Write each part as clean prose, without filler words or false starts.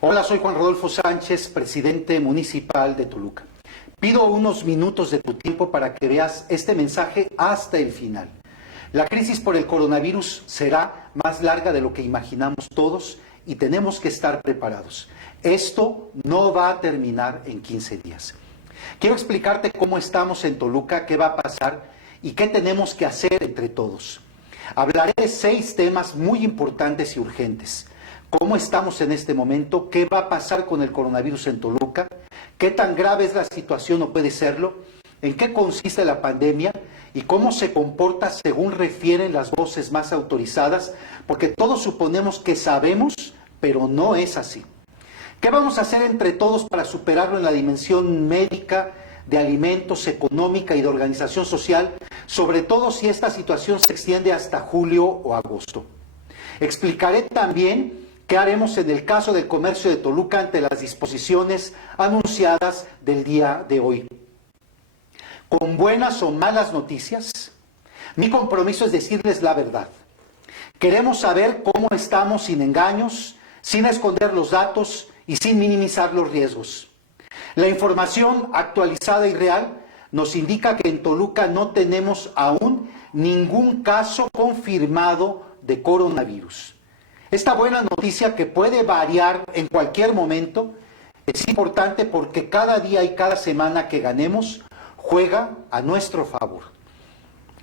Hola, soy Juan Rodolfo Sánchez, presidente municipal de Toluca. Pido unos minutos de tu tiempo para que veas este mensaje hasta el final. La crisis por el coronavirus será más larga de lo que imaginamos todos y tenemos que estar preparados. Esto no va a terminar en 15 días. Quiero explicarte cómo estamos en Toluca, qué va a pasar y qué tenemos que hacer entre todos. Hablaré de 6 temas muy importantes y urgentes. ¿Cómo estamos en este momento? ¿Qué va a pasar con el coronavirus en Toluca? ¿Qué tan grave es la situación o puede serlo? ¿En qué consiste la pandemia? ¿Y cómo se comporta según refieren las voces más autorizadas? Porque todos suponemos que sabemos, pero no es así. ¿Qué vamos a hacer entre todos para superarlo en la dimensión médica, de alimentos, económica y de organización social? Sobre todo si esta situación se extiende hasta julio o agosto. Explicaré también qué haremos en el caso del comercio de Toluca ante las disposiciones anunciadas del día de hoy. Con buenas o malas noticias, mi compromiso es decirles la verdad. Queremos saber cómo estamos sin engaños, sin esconder los datos y sin minimizar los riesgos. La información actualizada y real nos indica que en Toluca no tenemos aún ningún caso confirmado de coronavirus. Esta buena noticia, que puede variar en cualquier momento, es importante porque cada día y cada semana que ganemos juega a nuestro favor.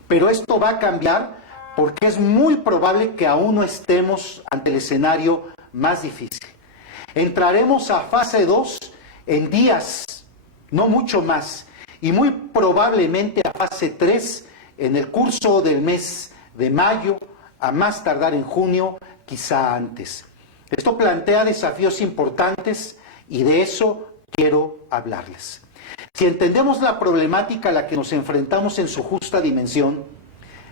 Pero esto va a cambiar porque es muy probable que aún no estemos ante el escenario más difícil. Entraremos a fase 2 en días, no mucho más, y muy probablemente a fase 3 en el curso del mes de mayo, a más tardar en junio, quizá antes. Esto plantea desafíos importantes y de eso quiero hablarles. Si entendemos la problemática a la que nos enfrentamos en su justa dimensión,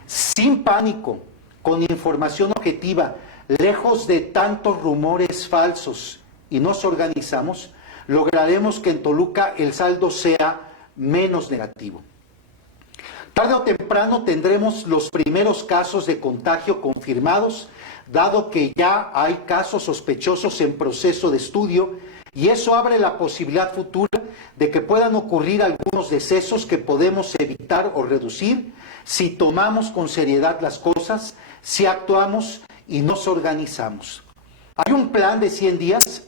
sin pánico, con información objetiva, lejos de tantos rumores falsos, y nos organizamos, lograremos que en Toluca el saldo sea menos negativo. Tarde o temprano tendremos los primeros casos de contagio confirmados, dado que ya hay casos sospechosos en proceso de estudio, y eso abre la posibilidad futura de que puedan ocurrir algunos decesos que podemos evitar o reducir si tomamos con seriedad las cosas, si actuamos y nos organizamos. Hay un plan de 100 días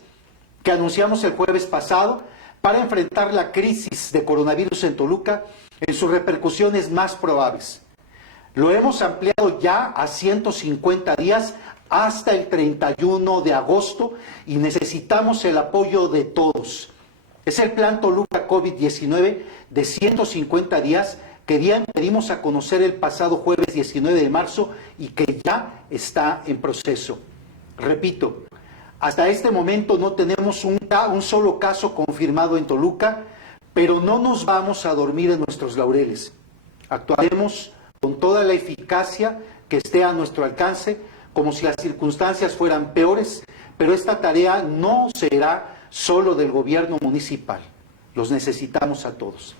que anunciamos el jueves pasado para enfrentar la crisis de coronavirus en Toluca en sus repercusiones más probables. Lo hemos ampliado ya a 150 días hasta el 31 de agosto y necesitamos el apoyo de todos. Es el plan Toluca COVID-19 de 150 días que dimos a conocer el pasado jueves 19 de marzo y que ya está en proceso. Repito, hasta este momento no tenemos un solo caso confirmado en Toluca, pero no nos vamos a dormir en nuestros laureles. Actuaremos con toda la eficacia que esté a nuestro alcance, como si las circunstancias fueran peores, pero esta tarea no será solo del gobierno municipal. Los necesitamos a todos.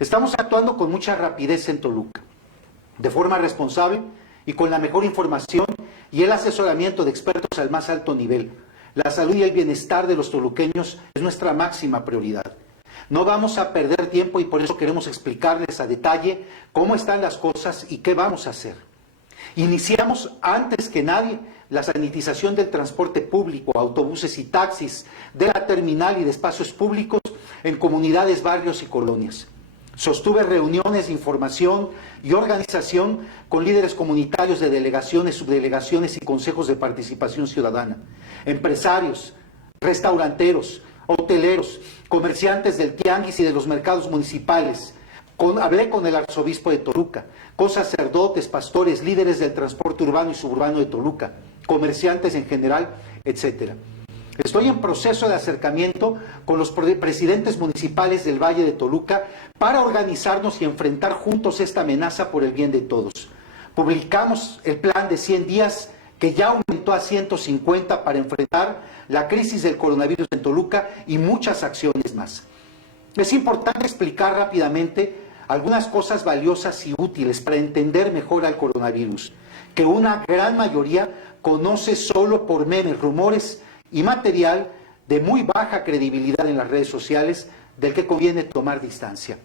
Estamos actuando con mucha rapidez en Toluca, de forma responsable y con la mejor información y el asesoramiento de expertos al más alto nivel. La salud y el bienestar de los toluqueños es nuestra máxima prioridad. No vamos a perder tiempo y por eso queremos explicarles a detalle cómo están las cosas y qué vamos a hacer. Iniciamos antes que nadie la sanitización del transporte público, autobuses y taxis, de la terminal y de espacios públicos en comunidades, barrios y colonias. Sostuve reuniones de información y organización con líderes comunitarios de delegaciones, subdelegaciones y consejos de participación ciudadana, empresarios, restauranteros, hoteleros, comerciantes del tianguis y de los mercados municipales. Hablé con el arzobispo de Toluca, con sacerdotes, pastores, líderes del transporte urbano y suburbano de Toluca, comerciantes en general, etcétera. Estoy en proceso de acercamiento con los presidentes municipales del Valle de Toluca para organizarnos y enfrentar juntos esta amenaza por el bien de todos. Publicamos el plan de 100 días que ya aumentó a 150 para enfrentar la crisis del coronavirus en Toluca y muchas acciones más. Es importante explicar rápidamente algunas cosas valiosas y útiles para entender mejor al coronavirus, que una gran mayoría conoce solo por memes, rumores y material de muy baja credibilidad en las redes sociales del que conviene tomar distancia.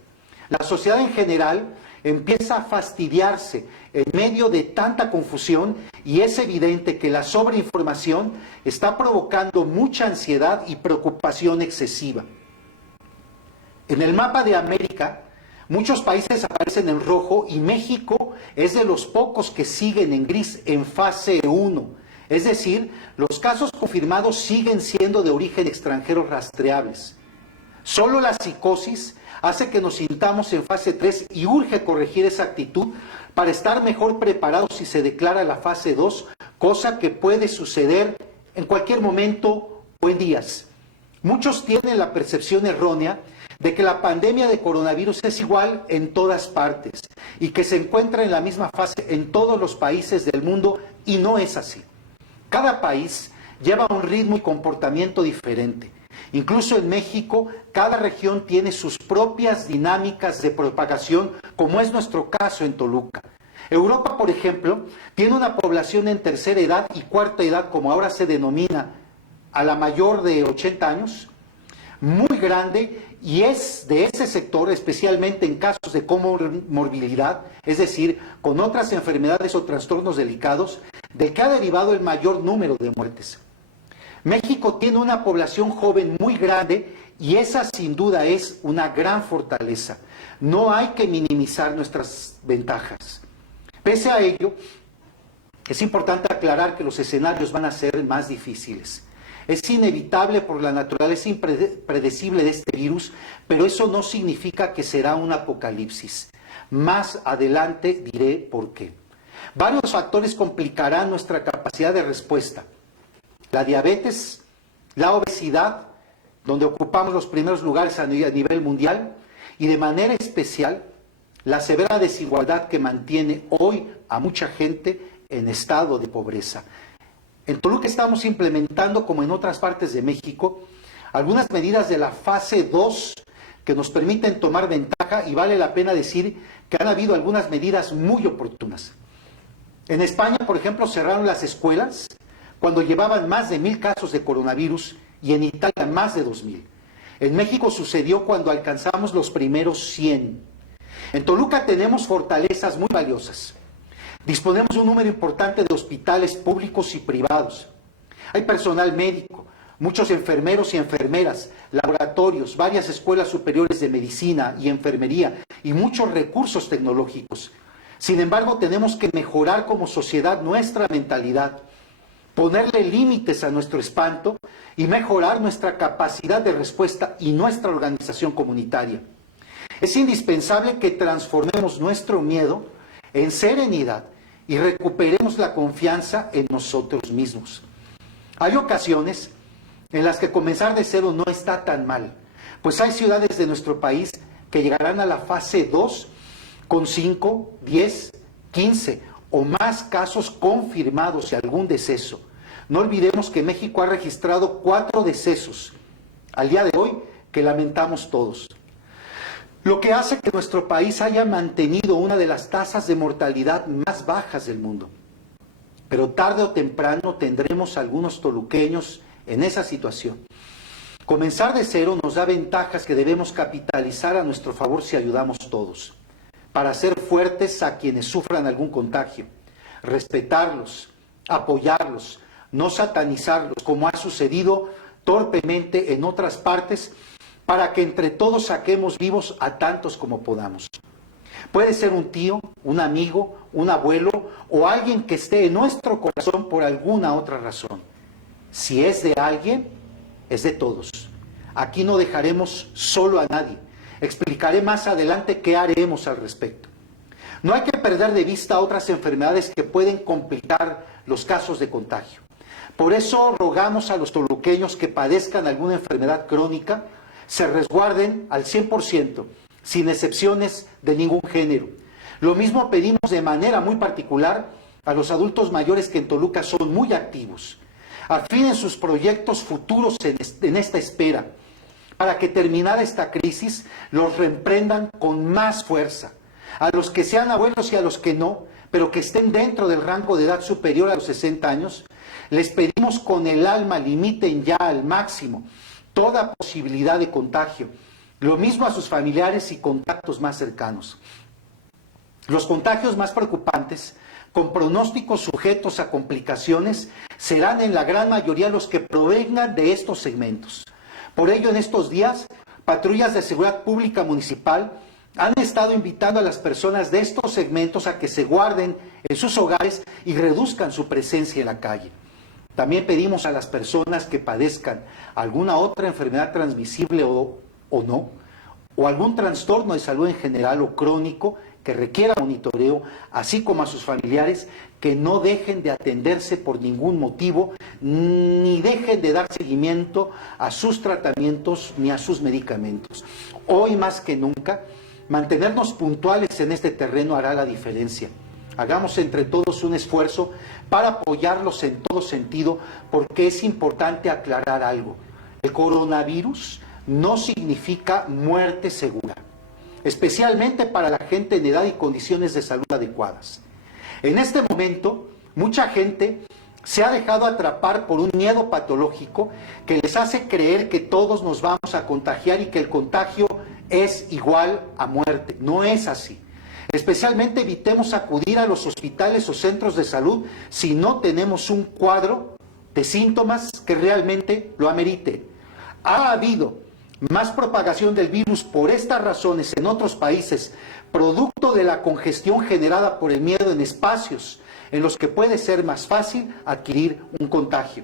La sociedad en general empieza a fastidiarse en medio de tanta confusión y es evidente que la sobreinformación está provocando mucha ansiedad y preocupación excesiva. En el mapa de América, muchos países aparecen en rojo y México es de los pocos que siguen en gris en fase 1. Es decir, los casos confirmados siguen siendo de origen extranjero rastreables. Solo la psicosis hace que nos sintamos en fase 3 y urge corregir esa actitud para estar mejor preparados si se declara la fase 2, cosa que puede suceder en cualquier momento o en días. Muchos tienen la percepción errónea de que la pandemia de coronavirus es igual en todas partes y que se encuentra en la misma fase en todos los países del mundo, y no es así. Cada país lleva un ritmo y comportamiento diferente. Incluso en México, cada región tiene sus propias dinámicas de propagación, como es nuestro caso en Toluca. Europa, por ejemplo, tiene una población en tercera edad y cuarta edad, como ahora se denomina, a la mayor de 80 años, muy grande, y es de ese sector, especialmente en casos de comorbilidad, es decir, con otras enfermedades o trastornos delicados, del que ha derivado el mayor número de muertes. México tiene una población joven muy grande y esa sin duda es una gran fortaleza. No hay que minimizar nuestras ventajas. Pese a ello, es importante aclarar que los escenarios van a ser más difíciles. Es inevitable por la naturaleza impredecible de este virus, pero eso no significa que será un apocalipsis. Más adelante diré por qué. Varios factores complicarán nuestra capacidad de respuesta. La diabetes, la obesidad, donde ocupamos los primeros lugares a nivel mundial, y de manera especial, la severa desigualdad que mantiene hoy a mucha gente en estado de pobreza. En Toluca estamos implementando, como en otras partes de México, algunas medidas de la fase 2 que nos permiten tomar ventaja, y vale la pena decir que han habido algunas medidas muy oportunas. En España, por ejemplo, cerraron las escuelas cuando llevaban más de 1,000 casos de coronavirus y en Italia más de 2,000. En México sucedió cuando alcanzamos los primeros 100. En Toluca tenemos fortalezas muy valiosas. Disponemos de un número importante de hospitales públicos y privados. Hay personal médico, muchos enfermeros y enfermeras, laboratorios, varias escuelas superiores de medicina y enfermería y muchos recursos tecnológicos. Sin embargo, tenemos que mejorar como sociedad nuestra mentalidad, ponerle límites a nuestro espanto y mejorar nuestra capacidad de respuesta y nuestra organización comunitaria. Es indispensable que transformemos nuestro miedo en serenidad y recuperemos la confianza en nosotros mismos. Hay ocasiones en las que comenzar de cero no está tan mal, pues hay ciudades de nuestro país que llegarán a la fase 2 con 5, 10, 15 o más casos confirmados y algún deceso. No olvidemos que México ha registrado 4 decesos al día de hoy que lamentamos todos. Lo que hace que nuestro país haya mantenido una de las tasas de mortalidad más bajas del mundo. Pero tarde o temprano tendremos algunos toluqueños en esa situación. Comenzar de cero nos da ventajas que debemos capitalizar a nuestro favor si ayudamos todos, para hacer fuertes a quienes sufran algún contagio, respetarlos, apoyarlos, no satanizarlos, como ha sucedido torpemente en otras partes, para que entre todos saquemos vivos a tantos como podamos. Puede ser un tío, un amigo, un abuelo o alguien que esté en nuestro corazón por alguna otra razón. Si es de alguien, es de todos. Aquí no dejaremos solo a nadie. Explicaré más adelante qué haremos al respecto. No hay que perder de vista otras enfermedades que pueden complicar los casos de contagio. Por eso rogamos a los toluqueños que padezcan alguna enfermedad crónica, se resguarden al 100%, sin excepciones de ningún género. Lo mismo pedimos de manera muy particular a los adultos mayores que en Toluca son muy activos. Afinen sus proyectos futuros en esta espera, para que terminada esta crisis los reemprendan con más fuerza. A los que sean abuelos y a los que no, pero que estén dentro del rango de edad superior a los 60 años, les pedimos con el alma limiten ya al máximo toda posibilidad de contagio. Lo mismo a sus familiares y contactos más cercanos. Los contagios más preocupantes, con pronósticos sujetos a complicaciones, serán en la gran mayoría los que provengan de estos segmentos. Por ello, en estos días, patrullas de seguridad pública municipal han estado invitando a las personas de estos segmentos a que se guarden en sus hogares y reduzcan su presencia en la calle. También pedimos a las personas que padezcan alguna otra enfermedad transmisible o no, o algún trastorno de salud en general o crónico que requiera monitoreo, así como a sus familiares, que no dejen de atenderse por ningún motivo, ni dejen de dar seguimiento a sus tratamientos ni a sus medicamentos. Hoy más que nunca, mantenernos puntuales en este terreno hará la diferencia. Hagamos entre todos un esfuerzo para apoyarlos en todo sentido, porque es importante aclarar algo. El coronavirus no significa muerte segura, especialmente para la gente en edad y condiciones de salud adecuadas. En este momento, mucha gente se ha dejado atrapar por un miedo patológico que les hace creer que todos nos vamos a contagiar y que el contagio es igual a muerte. No es así. Especialmente evitemos acudir a los hospitales o centros de salud si no tenemos un cuadro de síntomas que realmente lo amerite. Ha habido más propagación del virus por estas razones en otros países, producto de la congestión generada por el miedo en espacios en los que puede ser más fácil adquirir un contagio.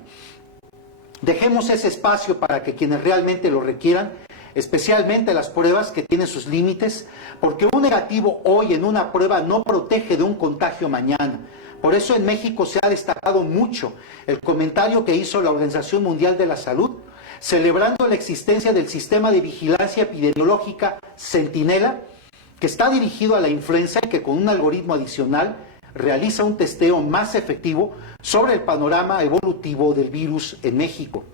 Dejemos ese espacio para que quienes realmente lo requieran, especialmente las pruebas que tienen sus límites, porque un negativo hoy en una prueba no protege de un contagio mañana. Por eso en México se ha destacado mucho el comentario que hizo la Organización Mundial de la Salud, celebrando la existencia del sistema de vigilancia epidemiológica Centinela, que está dirigido a la influenza y que con un algoritmo adicional realiza un testeo más efectivo sobre el panorama evolutivo del virus en México.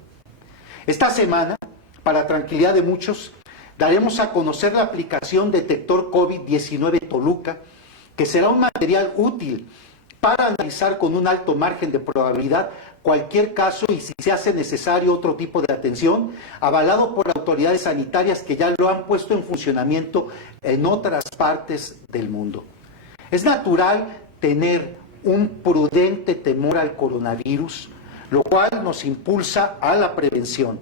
Esta semana, para tranquilidad de muchos, daremos a conocer la aplicación Detector COVID-19 Toluca, que será un material útil para analizar con un alto margen de probabilidad cualquier caso y si se hace necesario otro tipo de atención, avalado por autoridades sanitarias que ya lo han puesto en funcionamiento en otras partes del mundo. Es natural tener un prudente temor al coronavirus, lo cual nos impulsa a la prevención.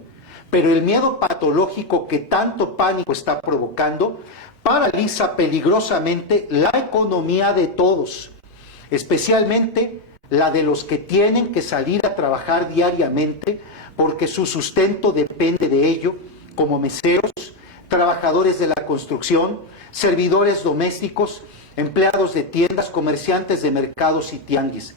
Pero el miedo patológico que tanto pánico está provocando paraliza peligrosamente la economía de todos, especialmente la de los que tienen que salir a trabajar diariamente porque su sustento depende de ello, como meseros, trabajadores de la construcción, servidores domésticos, empleados de tiendas, comerciantes de mercados y tianguis.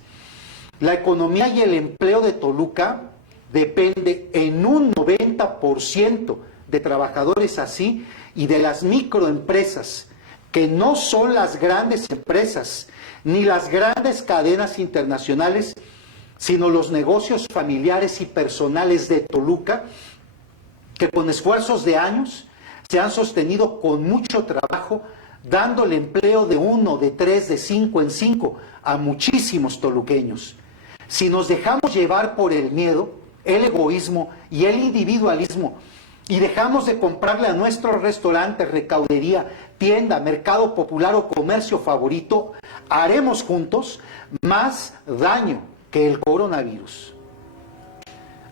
La economía y el empleo de Toluca depende en un 90% de trabajadores así y de las microempresas, que no son las grandes empresas ni las grandes cadenas internacionales, sino los negocios familiares y personales de Toluca, que con esfuerzos de años se han sostenido con mucho trabajo, dándole empleo de 1, de 3, de 5 en 5 a muchísimos toluqueños. Si nos dejamos llevar por el miedo, el egoísmo y el individualismo, y dejamos de comprarle a nuestro restaurante, recaudería, tienda, mercado popular o comercio favorito, haremos juntos más daño que el coronavirus.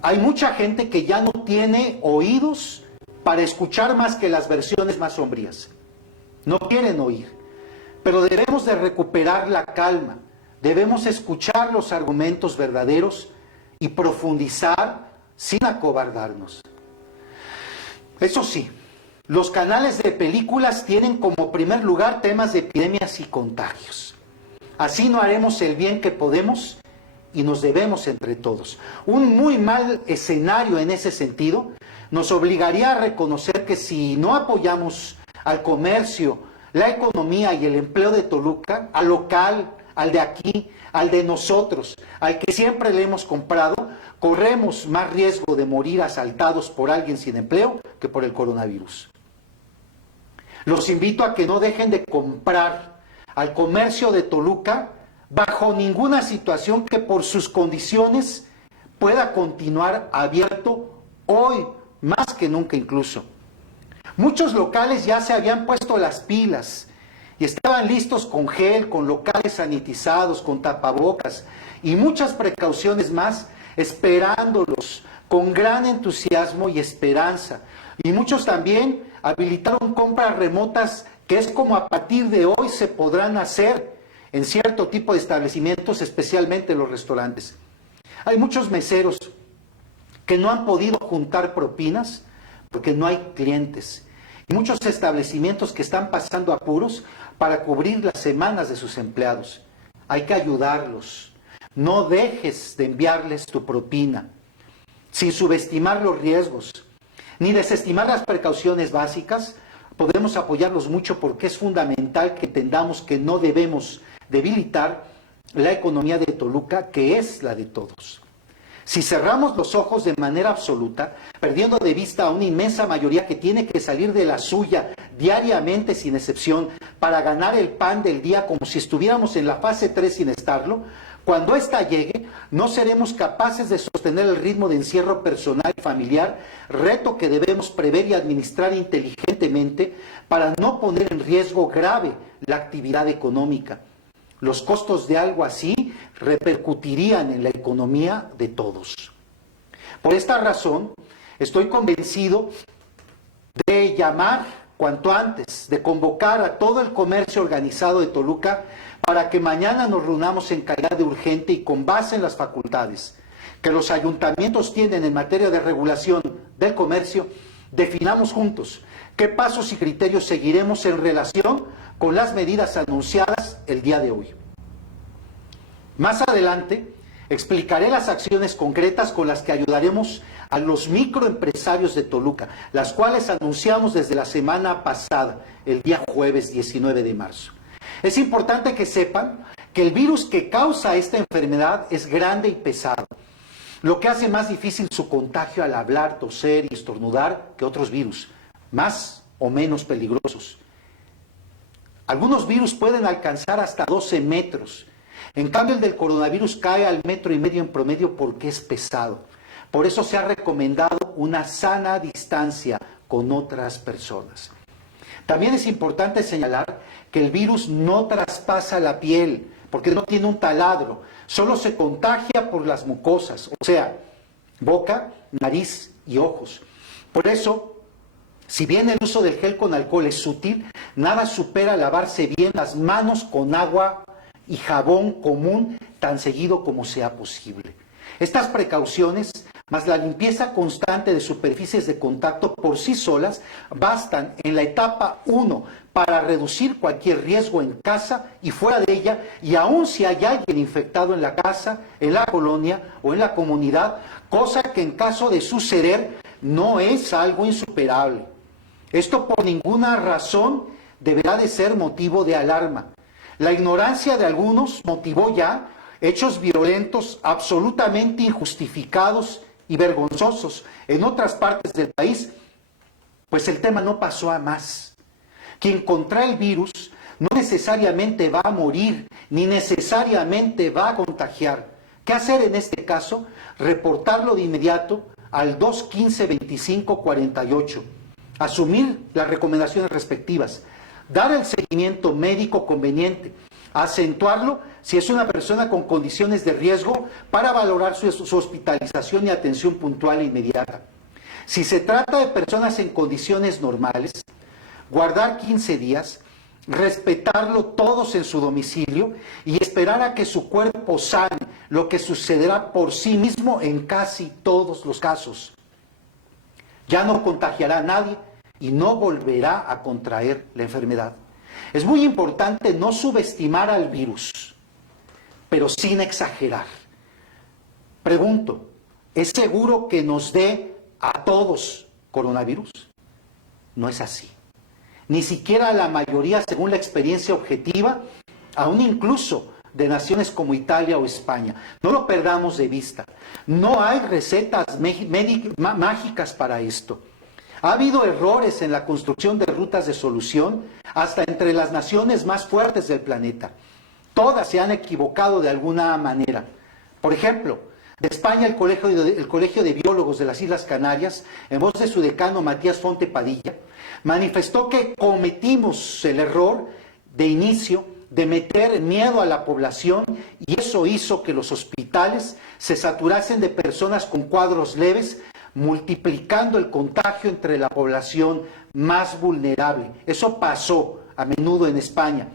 Hay mucha gente que ya no tiene oídos para escuchar más que las versiones más sombrías. No quieren oír, pero debemos de recuperar la calma, debemos escuchar los argumentos verdaderos y profundizar sin acobardarnos. Eso sí, los canales de películas tienen como primer lugar temas de epidemias y contagios. Así no haremos el bien que podemos y nos debemos entre todos. Un muy mal escenario en ese sentido nos obligaría a reconocer que si no apoyamos al comercio, la economía y el empleo de Toluca, al local, al de aquí, al de nosotros, al que siempre le hemos comprado, corremos más riesgo de morir asaltados por alguien sin empleo que por el coronavirus. Los invito a que no dejen de comprar al comercio de Toluca bajo ninguna situación que por sus condiciones pueda continuar abierto hoy, más que nunca incluso. Muchos locales ya se habían puesto las pilas y estaban listos con gel, con locales sanitizados, con tapabocas y muchas precauciones más, esperándolos con gran entusiasmo y esperanza. Y muchos también habilitaron compras remotas que es como a partir de hoy se podrán hacer en cierto tipo de establecimientos, especialmente los restaurantes. Hay muchos meseros que no han podido juntar propinas porque no hay clientes. Y muchos establecimientos que están pasando apuros para cubrir las semanas de sus empleados. Hay que ayudarlos. No dejes de enviarles tu propina, sin subestimar los riesgos, ni desestimar las precauciones básicas. Podemos apoyarlos mucho porque es fundamental que entendamos que no debemos debilitar la economía de Toluca, que es la de todos. Si cerramos los ojos de manera absoluta, perdiendo de vista a una inmensa mayoría que tiene que salir de la suya diariamente sin excepción para ganar el pan del día como si estuviéramos en la fase 3 sin estarlo, cuando ésta llegue, no seremos capaces de sostener el ritmo de encierro personal y familiar, reto que debemos prever y administrar inteligentemente para no poner en riesgo grave la actividad económica. Los costos de algo así repercutirían en la economía de todos. Por esta razón, estoy convencido de llamar cuanto antes, de convocar a todo el comercio organizado de Toluca para que mañana nos reunamos en calidad de urgente y con base en las facultades que los ayuntamientos tienen en materia de regulación del comercio, definamos juntos qué pasos y criterios seguiremos en relación con las medidas anunciadas el día de hoy. Más adelante explicaré las acciones concretas con las que ayudaremos a los microempresarios de Toluca, las cuales anunciamos desde la semana pasada, el día jueves 19 de marzo. Es importante que sepan que el virus que causa esta enfermedad es grande y pesado, lo que hace más difícil su contagio al hablar, toser y estornudar que otros virus, más o menos peligrosos. Algunos virus pueden alcanzar hasta 12 metros. En cambio, el del coronavirus cae al 1,5 metros en promedio porque es pesado. Por eso se ha recomendado una sana distancia con otras personas. También es importante señalar que el virus no traspasa la piel, porque no tiene un taladro, solo se contagia por las mucosas, o sea, boca, nariz y ojos. Por eso, si bien el uso del gel con alcohol es útil, nada supera lavarse bien las manos con agua y jabón común tan seguido como sea posible. Estas precauciones, más la limpieza constante de superficies de contacto por sí solas, bastan en la etapa 1 para reducir cualquier riesgo en casa y fuera de ella, y aun si hay alguien infectado en la casa, en la colonia o en la comunidad, cosa que en caso de suceder no es algo insuperable. Esto por ninguna razón deberá de ser motivo de alarma. La ignorancia de algunos motivó ya hechos violentos absolutamente injustificados y vergonzosos en otras partes del país, pues el tema no pasó a más. Quien contrae el virus no necesariamente va a morir, ni necesariamente va a contagiar. ¿Qué hacer en este caso? Reportarlo de inmediato al 215-2548, asumir las recomendaciones respectivas, dar el seguimiento médico conveniente, acentuarlo si es una persona con condiciones de riesgo para valorar su hospitalización y atención puntual e inmediata. Si se trata de personas en condiciones normales, guardar 15 días, respetarlo todos en su domicilio y esperar a que su cuerpo sane, lo que sucederá por sí mismo en casi todos los casos. Ya no contagiará a nadie y no volverá a contraer la enfermedad. Es muy importante no subestimar al virus, pero sin exagerar. Pregunto, ¿es seguro que nos dé a todos coronavirus? No es así. Ni siquiera la mayoría, según la experiencia objetiva, aún incluso de naciones como Italia o España. No lo perdamos de vista. No hay recetas mágicas para esto. Ha habido errores en la construcción de rutas de solución hasta entre las naciones más fuertes del planeta. Todas se han equivocado de alguna manera. Por ejemplo, de España, el Colegio de Biólogos de las Islas Canarias, en voz de su decano Matías Fonte Padilla, manifestó que cometimos el error de inicio de meter miedo a la población y eso hizo que los hospitales se saturasen de personas con cuadros leves, multiplicando el contagio entre la población más vulnerable. Eso pasó a menudo en España.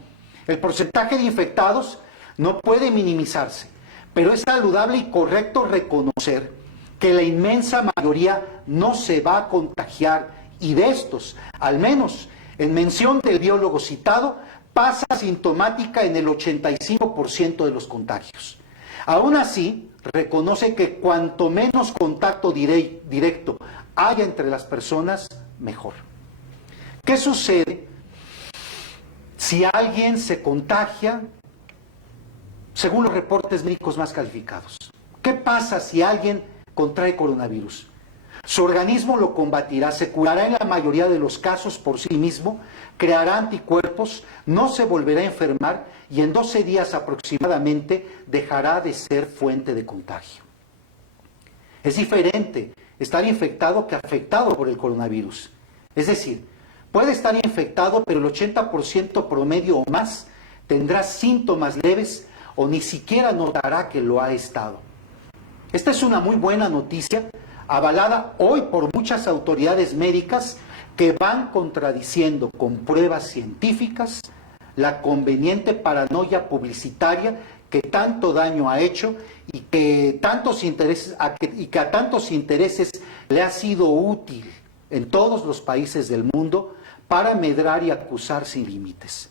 El porcentaje de infectados no puede minimizarse, pero es saludable y correcto reconocer que la inmensa mayoría no se va a contagiar y de estos, al menos en mención del biólogo citado, pasa asintomática en el 85% de los contagios. Aún así, reconoce que cuanto menos contacto directo haya entre las personas, mejor. ¿Qué sucede si alguien se contagia según los reportes médicos más calificados? ¿Qué pasa si alguien contrae coronavirus? Su organismo lo combatirá, se curará en la mayoría de los casos por sí mismo, creará anticuerpos, no se volverá a enfermar y en 12 días aproximadamente dejará de ser fuente de contagio. Es diferente estar infectado que afectado por el coronavirus. Es decir, puede estar infectado, pero el 80% promedio o más tendrá síntomas leves o ni siquiera notará que lo ha estado. Esta es una muy buena noticia, avalada hoy por muchas autoridades médicas que van contradiciendo con pruebas científicas la conveniente paranoia publicitaria que tanto daño ha hecho y que a tantos intereses le ha sido útil en todos los países del mundo para medrar y acusar sin límites.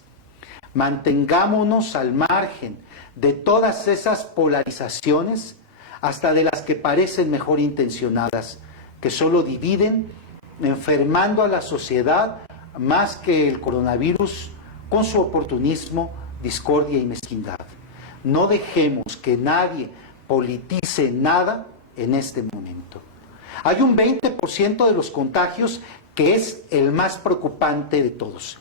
Mantengámonos al margen de todas esas polarizaciones, hasta de las que parecen mejor intencionadas, que solo dividen, enfermando a la sociedad más que el coronavirus con su oportunismo, discordia y mezquindad. No dejemos que nadie politice nada en este momento. Hay un 20% de los contagios que es el más preocupante de todos,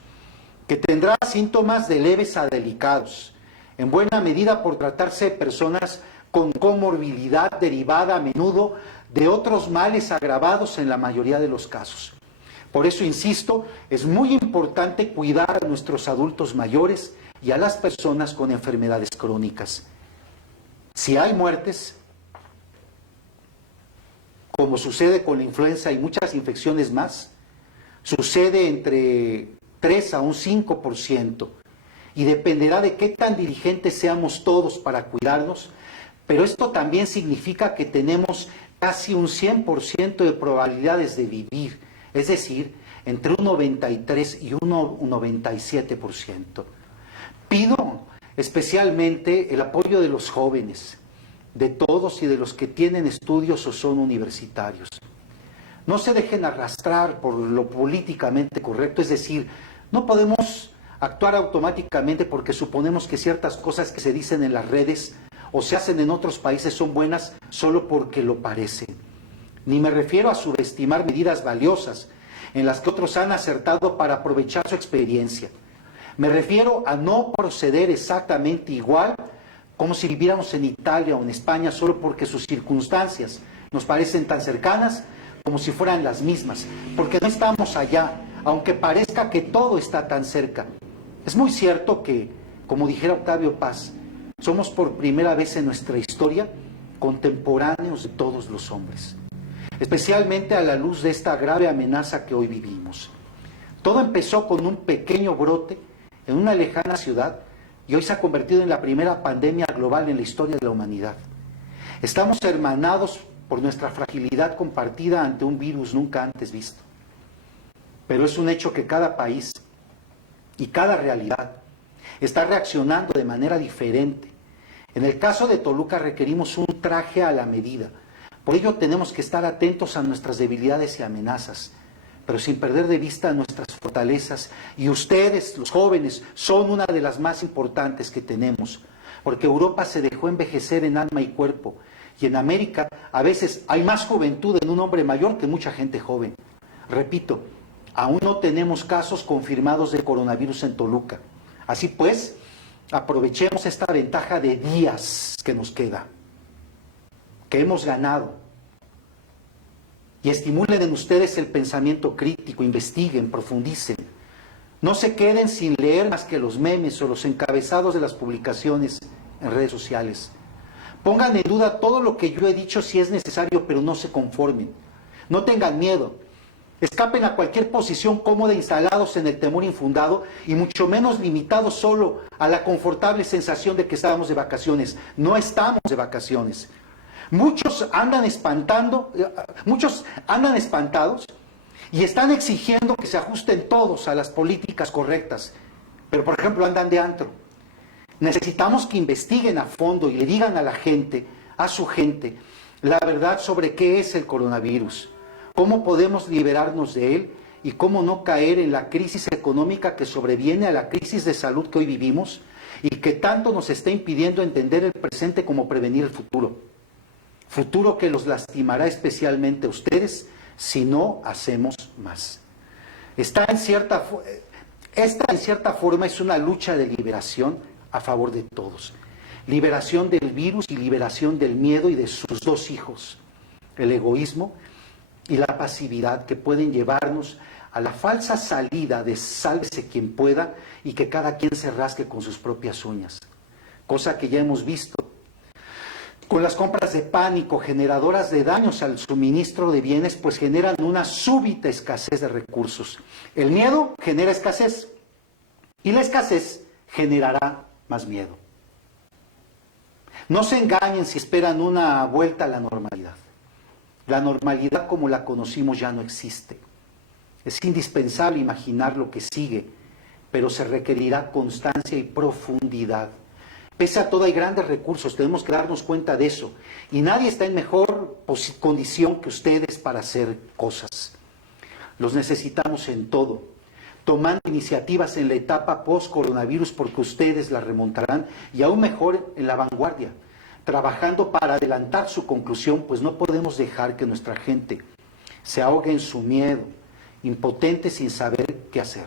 que tendrá síntomas de leves a delicados, en buena medida por tratarse de personas con comorbilidad derivada a menudo de otros males agravados en la mayoría de los casos. Por eso, insisto, es muy importante cuidar a nuestros adultos mayores y a las personas con enfermedades crónicas. Si hay muertes, como sucede con la influenza y muchas infecciones más, sucede entre 3 a un 5%, y dependerá de qué tan diligentes seamos todos para cuidarnos, pero esto también significa que tenemos casi un 100% de probabilidades de vivir, es decir, entre un 93 y un 97%. Pido especialmente el apoyo de los jóvenes, de todos y de los que tienen estudios o son universitarios. No se dejen arrastrar por lo políticamente correcto, es decir, no podemos actuar automáticamente porque suponemos que ciertas cosas que se dicen en las redes o se hacen en otros países son buenas solo porque lo parecen. Ni me refiero a subestimar medidas valiosas en las que otros han acertado para aprovechar su experiencia. Me refiero a no proceder exactamente igual como si viviéramos en Italia o en España solo porque sus circunstancias nos parecen tan cercanas como si fueran las mismas, porque no estamos allá, aunque parezca que todo está tan cerca. Es muy cierto que, como dijera Octavio Paz, somos por primera vez en nuestra historia contemporáneos de todos los hombres, especialmente a la luz de esta grave amenaza que hoy vivimos. Todo empezó con un pequeño brote en una lejana ciudad y hoy se ha convertido en la primera pandemia global en la historia de la humanidad. Estamos hermanados por nuestra fragilidad compartida ante un virus nunca antes visto. Pero es un hecho que cada país y cada realidad está reaccionando de manera diferente. En el caso de Toluca requerimos un traje a la medida. Por ello tenemos que estar atentos a nuestras debilidades y amenazas, pero sin perder de vista nuestras fortalezas. Y ustedes, los jóvenes, son una de las más importantes que tenemos, porque Europa se dejó envejecer en alma y cuerpo, y en América a veces hay más juventud en un hombre mayor que mucha gente joven. Repito, aún no tenemos casos confirmados de coronavirus en Toluca. Así pues, aprovechemos esta ventaja de días que nos queda, que hemos ganado, y estimulen en ustedes el pensamiento crítico, investiguen, profundicen. No se queden sin leer más que los memes o los encabezados de las publicaciones en redes sociales. Pongan en duda todo lo que yo he dicho si es necesario, pero no se conformen. No tengan miedo. Escapen a cualquier posición cómoda instalados en el temor infundado y mucho menos limitados solo a la confortable sensación de que estábamos de vacaciones. No estamos de vacaciones. Muchos andan espantados y están exigiendo que se ajusten todos a las políticas correctas. Pero, por ejemplo, andan de antro. Necesitamos que investiguen a fondo y le digan a la gente, a su gente, la verdad sobre qué es el coronavirus, cómo podemos liberarnos de él y cómo no caer en la crisis económica que sobreviene a la crisis de salud que hoy vivimos y que tanto nos está impidiendo entender el presente como prevenir el futuro. Futuro que los lastimará especialmente a ustedes si no hacemos más. Esta en cierta forma es una lucha de liberación a favor de todos. Liberación del virus y liberación del miedo y de sus dos hijos, el egoísmo y la pasividad, que pueden llevarnos a la falsa salida de sálvese quien pueda y que cada quien se rasque con sus propias uñas. Cosa que ya hemos visto con las compras de pánico generadoras de daños al suministro de bienes, pues generan una súbita escasez de recursos. El miedo genera escasez y la escasez generará más miedo. No se engañen si esperan una vuelta a la normalidad. La normalidad como la conocimos ya no existe. Es indispensable imaginar lo que sigue, pero se requerirá constancia y profundidad. Pese a todo hay grandes recursos, tenemos que darnos cuenta de eso. Y nadie está en mejor condición que ustedes para hacer cosas. Los necesitamos en todo, tomando iniciativas en la etapa post-coronavirus porque ustedes la remontarán y aún mejor en la vanguardia, trabajando para adelantar su conclusión, pues no podemos dejar que nuestra gente se ahogue en su miedo, impotente sin saber qué hacer.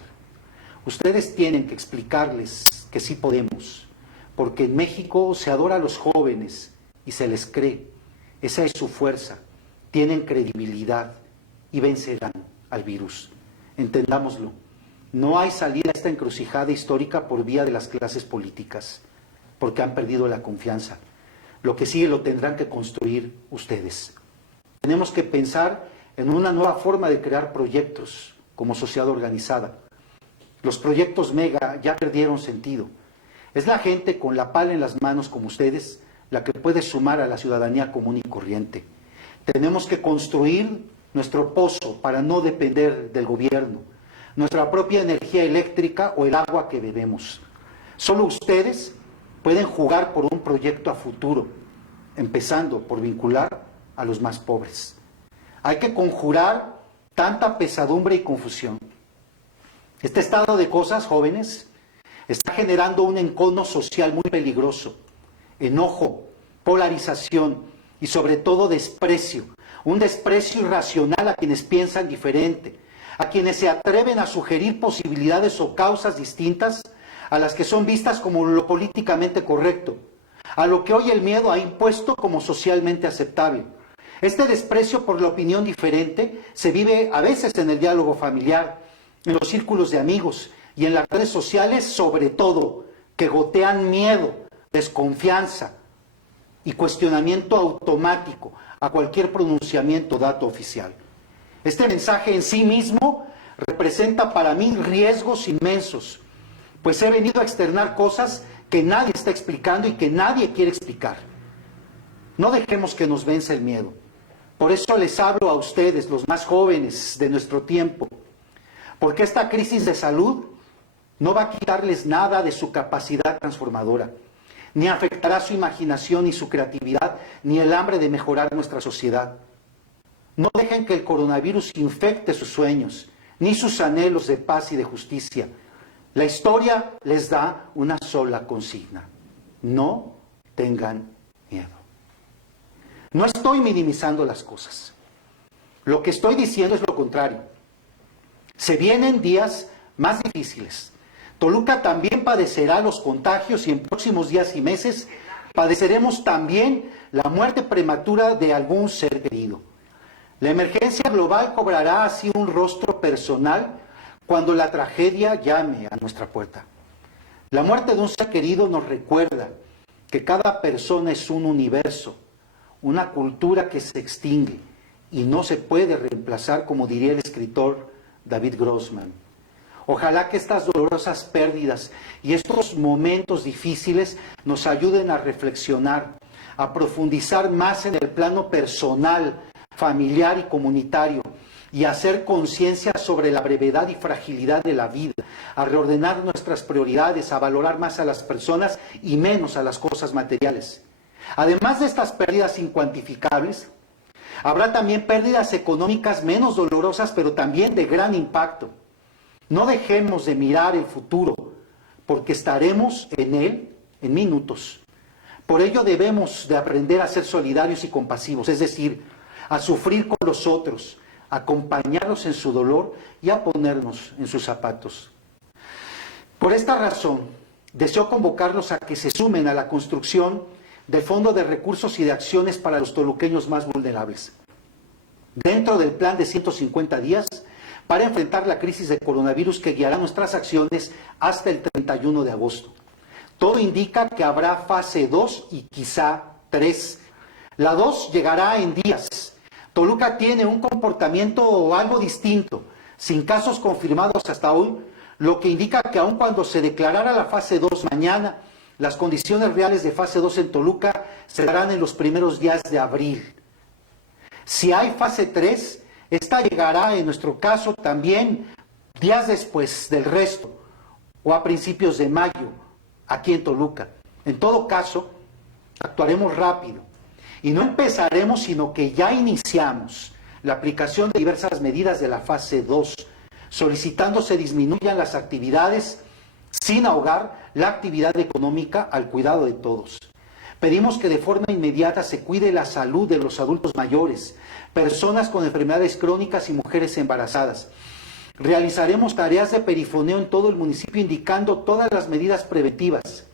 Ustedes tienen que explicarles que sí podemos, porque en México se adora a los jóvenes y se les cree. Esa es su fuerza. Tienen credibilidad y vencerán al virus. Entendámoslo. No hay salida a esta encrucijada histórica por vía de las clases políticas, porque han perdido la confianza. Lo que sigue lo tendrán que construir ustedes. Tenemos que pensar en una nueva forma de crear proyectos como sociedad organizada. Los proyectos mega ya perdieron sentido. Es la gente con la pala en las manos como ustedes la que puede sumar a la ciudadanía común y corriente. Tenemos que construir nuestro pozo para no depender del gobierno, nuestra propia energía eléctrica o el agua que bebemos. Solo ustedes pueden jugar por un proyecto a futuro, empezando por vincular a los más pobres. Hay que conjurar tanta pesadumbre y confusión. Este estado de cosas, jóvenes, está generando un encono social muy peligroso, enojo, polarización y sobre todo desprecio, un desprecio irracional a quienes piensan diferente, a quienes se atreven a sugerir posibilidades o causas distintas a las que son vistas como lo políticamente correcto, a lo que hoy el miedo ha impuesto como socialmente aceptable. Este desprecio por la opinión diferente se vive a veces en el diálogo familiar, en los círculos de amigos y en las redes sociales, sobre todo, que gotean miedo, desconfianza y cuestionamiento automático a cualquier pronunciamiento o dato oficial. Este mensaje en sí mismo representa para mí riesgos inmensos, pues he venido a externar cosas que nadie está explicando y que nadie quiere explicar. No dejemos que nos venza el miedo. Por eso les hablo a ustedes, los más jóvenes de nuestro tiempo, porque esta crisis de salud no va a quitarles nada de su capacidad transformadora, ni afectará su imaginación, ni su creatividad, ni el hambre de mejorar nuestra sociedad. No dejen que el coronavirus infecte sus sueños, ni sus anhelos de paz y de justicia. La historia les da una sola consigna: no tengan miedo. No estoy minimizando las cosas. Lo que estoy diciendo es lo contrario. Se vienen días más difíciles, Toluca también padecerá los contagios y en próximos días y meses padeceremos también la muerte prematura de algún ser querido. La emergencia global cobrará así un rostro personal cuando la tragedia llame a nuestra puerta. La muerte de un ser querido nos recuerda que cada persona es un universo, una cultura que se extingue y no se puede reemplazar, como diría el escritor David Grossman. Ojalá que estas dolorosas pérdidas y estos momentos difíciles nos ayuden a reflexionar, a profundizar más en el plano personal, familiar y comunitario, y a hacer conciencia sobre la brevedad y fragilidad de la vida, a reordenar nuestras prioridades, a valorar más a las personas y menos a las cosas materiales. Además de estas pérdidas incuantificables, habrá también pérdidas económicas menos dolorosas, pero también de gran impacto. No dejemos de mirar el futuro, porque estaremos en él en minutos. Por ello debemos de aprender a ser solidarios y compasivos, es decir, a sufrir con los otros, a acompañarlos en su dolor y a ponernos en sus zapatos. Por esta razón, deseo convocarlos a que se sumen a la construcción del Fondo de Recursos y de Acciones para los toluqueños más vulnerables, dentro del plan de 150 días para enfrentar la crisis de coronavirus que guiará nuestras acciones hasta el 31 de agosto. Todo indica que habrá fase 2 y quizá 3. La 2 llegará en días. Toluca tiene un comportamiento algo distinto, sin casos confirmados hasta hoy, lo que indica que aun cuando se declarara la fase 2 mañana, las condiciones reales de fase 2 en Toluca se darán en los primeros días de abril. Si hay fase 3, esta llegará en nuestro caso también días después del resto, o a principios de mayo, aquí en Toluca. En todo caso, actuaremos rápido. Y no empezaremos, sino que ya iniciamos la aplicación de diversas medidas de la fase 2, solicitando se disminuyan las actividades sin ahogar la actividad económica al cuidado de todos. Pedimos que de forma inmediata se cuide la salud de los adultos mayores, personas con enfermedades crónicas y mujeres embarazadas. Realizaremos tareas de perifoneo en todo el municipio indicando todas las medidas preventivas.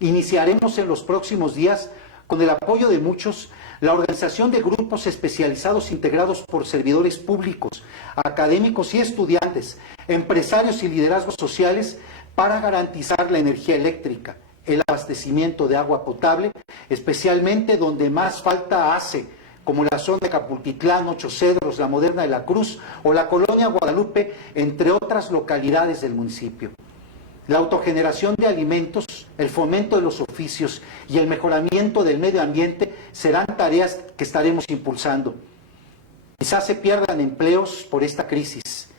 Iniciaremos en los próximos días, con el apoyo de muchos, la organización de grupos especializados integrados por servidores públicos, académicos y estudiantes, empresarios y liderazgos sociales para garantizar la energía eléctrica, el abastecimiento de agua potable, especialmente donde más falta hace, como la zona de Capultitlán, Ocho Cedros, la Moderna de la Cruz o la Colonia Guadalupe, entre otras localidades del municipio. La autogeneración de alimentos, el fomento de los oficios y el mejoramiento del medio ambiente serán tareas que estaremos impulsando. Quizás se pierdan empleos por esta crisis,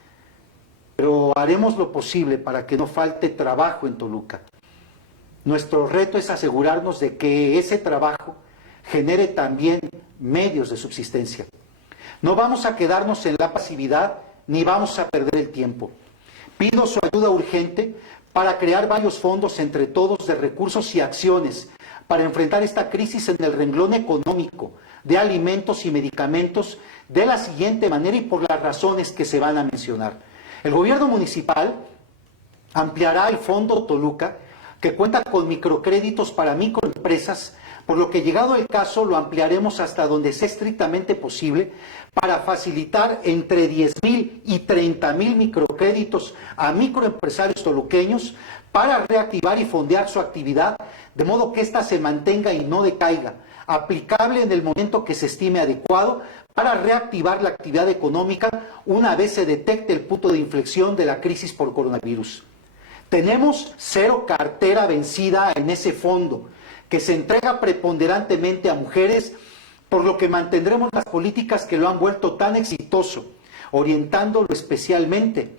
pero haremos lo posible para que no falte trabajo en Toluca. Nuestro reto es asegurarnos de que ese trabajo genere también medios de subsistencia. No vamos a quedarnos en la pasividad ni vamos a perder el tiempo. Pido su ayuda urgente para crear varios fondos entre todos de recursos y acciones para enfrentar esta crisis en el renglón económico, de alimentos y medicamentos, de la siguiente manera y por las razones que se van a mencionar. El gobierno municipal ampliará el Fondo Toluca, que cuenta con microcréditos para microempresas, por lo que llegado el caso lo ampliaremos hasta donde sea estrictamente posible para facilitar entre 10,000 y 30,000 microcréditos a microempresarios toluqueños para reactivar y fondear su actividad, de modo que ésta se mantenga y no decaiga, aplicable en el momento que se estime adecuado para reactivar la actividad económica una vez se detecte el punto de inflexión de la crisis por coronavirus. Tenemos cero cartera vencida en ese fondo, que se entrega preponderantemente a mujeres, por lo que mantendremos las políticas que lo han vuelto tan exitoso, orientándolo especialmente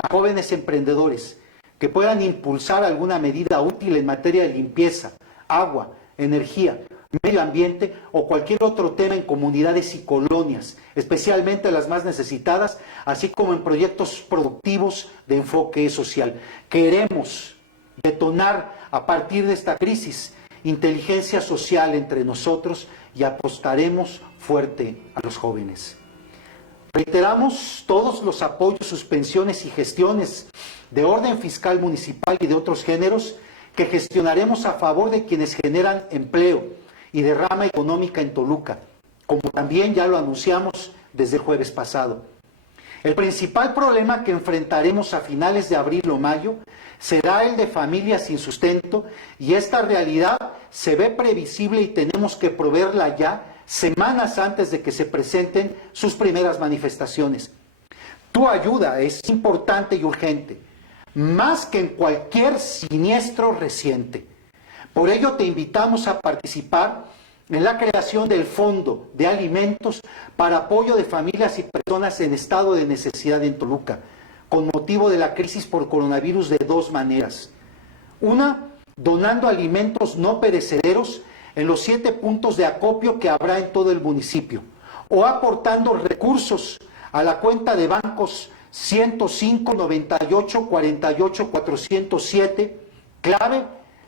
a jóvenes emprendedores que puedan impulsar alguna medida útil en materia de limpieza, agua, energía, medio ambiente o cualquier otro tema en comunidades y colonias, especialmente las más necesitadas, así como en proyectos productivos de enfoque social. Queremos detonar a partir de esta crisis inteligencia social entre nosotros y apostaremos fuerte a los jóvenes. Reiteramos todos los apoyos, suspensiones y gestiones de orden fiscal municipal y de otros géneros que gestionaremos a favor de quienes generan empleo y derrama económica en Toluca, como también ya lo anunciamos desde el jueves pasado. El principal problema que enfrentaremos a finales de abril o mayo será el de familias sin sustento, y esta realidad se ve previsible y tenemos que proveerla ya semanas antes de que se presenten sus primeras manifestaciones. Tu ayuda es importante y urgente, más que en cualquier siniestro reciente. Por ello te invitamos a participar en la creación del Fondo de Alimentos para apoyo de familias y personas en estado de necesidad en Toluca, con motivo de la crisis por coronavirus, de dos maneras. Una, donando alimentos no perecederos en los 7 puntos de acopio que habrá en todo el municipio, o aportando recursos a la cuenta de bancos 105 98 48 407, clave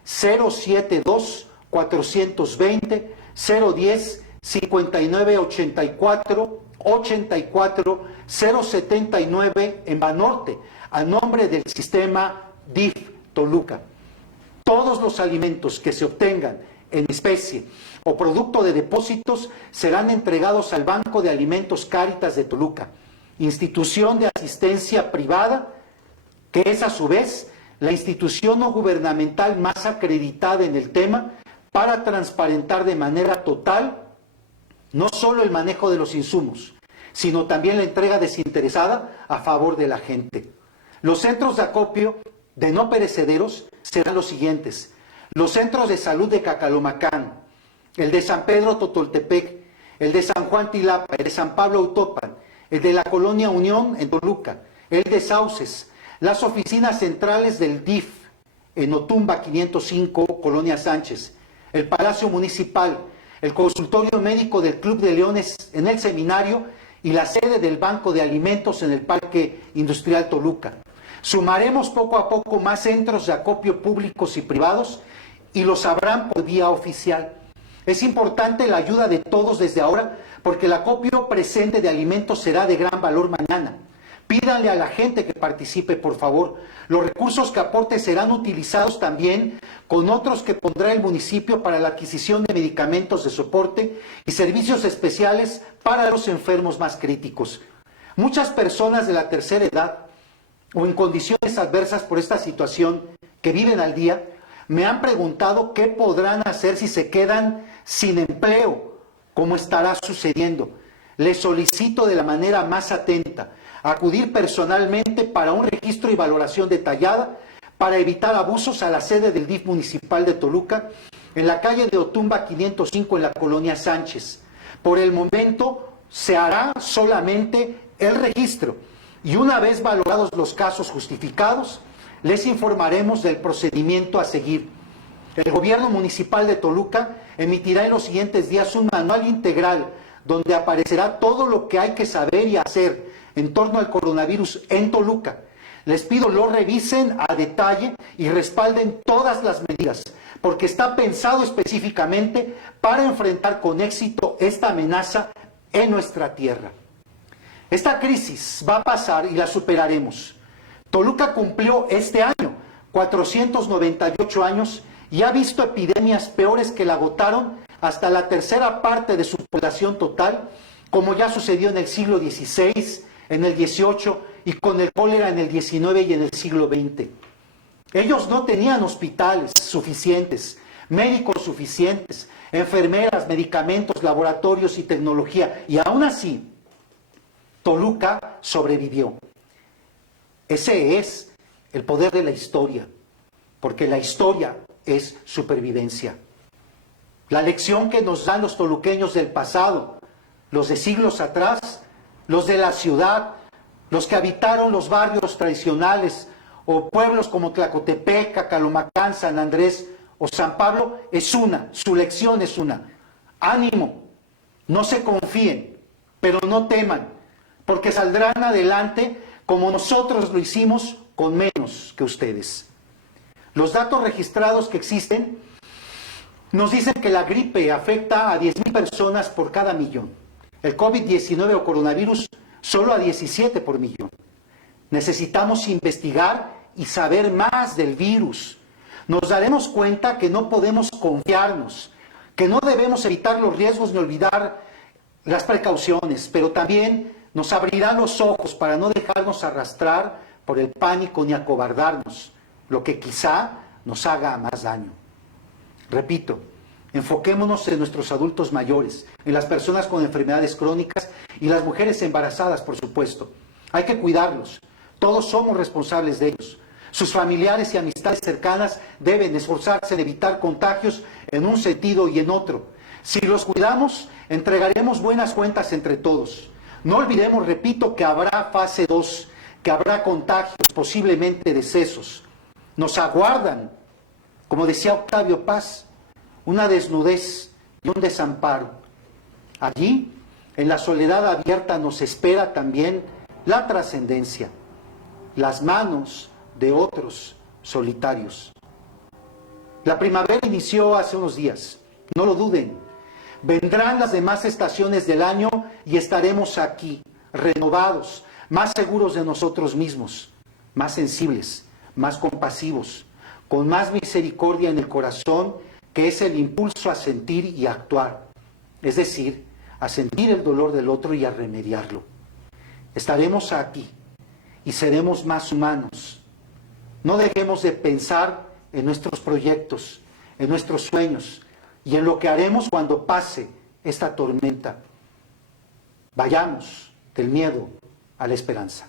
072 420 010 59 84 84 079 en Banorte, a nombre del sistema DIF Toluca. Todos los alimentos que se obtengan en especie o producto de depósitos serán entregados al Banco de Alimentos Cáritas de Toluca, institución de asistencia privada que es a su vez la institución no gubernamental más acreditada en el tema para transparentar de manera total no solo el manejo de los insumos, sino también la entrega desinteresada a favor de la gente. Los centros de acopio de no perecederos serán los siguientes: los centros de salud de Cacalomacán, el de San Pedro Totoltepec, el de San Juan Tilapa, el de San Pablo Autopan, el de la Colonia Unión en Toluca, el de Sauces, las oficinas centrales del DIF en Otumba 505, Colonia Sánchez, el Palacio Municipal, el consultorio médico del Club de Leones en el Seminario y la sede del Banco de Alimentos en el Parque Industrial Toluca. Sumaremos poco a poco más centros de acopio públicos y privados y los habrán por vía oficial. Es importante la ayuda de todos desde ahora, porque el acopio presente de alimentos será de gran valor mañana. Pídanle a la gente que participe, por favor. Los recursos que aporte serán utilizados también con otros que pondrá el municipio para la adquisición de medicamentos de soporte y servicios especiales para los enfermos más críticos. Muchas personas de la tercera edad o en condiciones adversas por esta situación que viven al día me han preguntado qué podrán hacer si se quedan sin empleo, como estará sucediendo. Les solicito de la manera más atenta acudir personalmente para un registro y valoración detallada para evitar abusos a la sede del DIF municipal de Toluca en la calle de Otumba 505 en la Colonia Sánchez. Por el momento se hará solamente el registro y una vez valorados los casos justificados, les informaremos del procedimiento a seguir. El gobierno municipal de Toluca emitirá en los siguientes días un manual integral donde aparecerá todo lo que hay que saber y hacer en torno al coronavirus en Toluca. Les pido lo revisen a detalle y respalden todas las medidas, porque está pensado específicamente para enfrentar con éxito esta amenaza en nuestra tierra. Esta crisis va a pasar y la superaremos. Toluca cumplió este año 498 años y ha visto epidemias peores que la agotaron hasta la tercera parte de su población total, como ya sucedió en el siglo XVI, en el XVIII y con el cólera en el XIX y en el siglo XX. Ellos no tenían hospitales suficientes, médicos suficientes, enfermeras, medicamentos, laboratorios y tecnología, y aún así, Toluca sobrevivió. Ese es el poder de la historia, porque la historia es supervivencia. La lección que nos dan los toluqueños del pasado, los de siglos atrás, los de la ciudad, los que habitaron los barrios tradicionales o pueblos como Tlacotepec, Cacalomacán, San Andrés o San Pablo, es una, su lección es una. Ánimo, no se confíen, pero no teman, porque saldrán adelante como nosotros lo hicimos con menos que ustedes. Los datos registrados que existen nos dicen que la gripe afecta a 10,000 personas por cada millón. El COVID-19 o coronavirus solo a 17 por millón. Necesitamos investigar y saber más del virus. Nos daremos cuenta que no podemos confiarnos, que no debemos evitar los riesgos ni olvidar las precauciones, pero también nos abrirán los ojos para no dejarnos arrastrar por el pánico ni acobardarnos, lo que quizá nos haga más daño. Repito, enfoquémonos en nuestros adultos mayores, en las personas con enfermedades crónicas y las mujeres embarazadas, por supuesto. Hay que cuidarlos. Todos somos responsables de ellos. Sus familiares y amistades cercanas deben esforzarse en evitar contagios en un sentido y en otro. Si los cuidamos, entregaremos buenas cuentas entre todos. No olvidemos, repito, que habrá fase 2, que habrá contagios, posiblemente decesos. Nos aguardan, como decía Octavio Paz, una desnudez y un desamparo. Allí, en la soledad abierta, nos espera también la trascendencia, las manos de otros solitarios. La primavera inició hace unos días, no lo duden. Vendrán las demás estaciones del año y estaremos aquí, renovados, más seguros de nosotros mismos, más sensibles, más compasivos, con más misericordia en el corazón, que es el impulso a sentir y a actuar, es decir, a sentir el dolor del otro y a remediarlo. Estaremos aquí y seremos más humanos. No dejemos de pensar en nuestros proyectos, en nuestros sueños y en lo que haremos cuando pase esta tormenta. Vayamos del miedo a la esperanza.